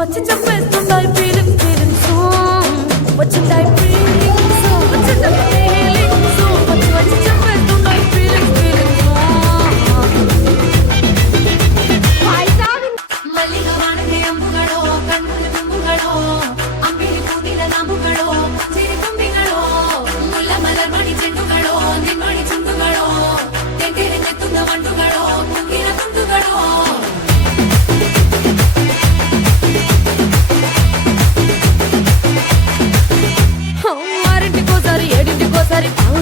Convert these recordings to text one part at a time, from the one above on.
వచ్చి చెప్పేస్తుంటాయి feelings వచ్చింటాయి feelings వచ్చింటాయి feelings వచ్చి చెప్పేస్తుంటాయి feelings మల్లిగా వానకే అంబుಗಳೋ ಕಣ್ಣುల ತುಂಬುಗಳೋ ಅಂಬಿಲಿ ಪೂವಿನ ನಾಮುಗಳೋ ಚಿರಿ ತುಂಬಿಗಳೋ ಮುಲ್ಲ ಮಲರ್ ಮಣಿ ಚೆಂಡುಗಳೋ ನಿಮ್ಮಣಿ ಚುಂಡುಗಳೋ ತೆಂಟೆರೆ ನೆತ್ತುಂದ ಮಂಡುಗಳೋ ಕುಂಗಿನ ತುಂಡುಗಳೋ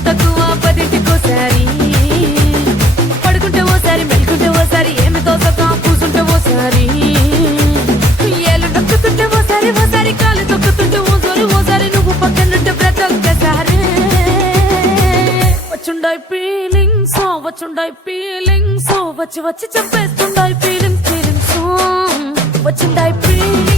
తక్కువ పదింటికోసారి పడుకుంటే ఓసారి మెలుకుంటే ఓసారి ఏమి తోసక కూసుంటే ఓసారి ఏళ్ళు నొక్కుతుంటే ఓసారి ఓసారి కాలు తొక్కుతుంటే ఓసారి నువ్వు పక్కనుంటే బ్రతొక్కసారి వచ్చుండాయి ఫీలింగ్స్ వచ్చి చెప్పేస్తుండాయి ఫీలింగ్స్ వచ్చిండాయి ఫీలింగ్స్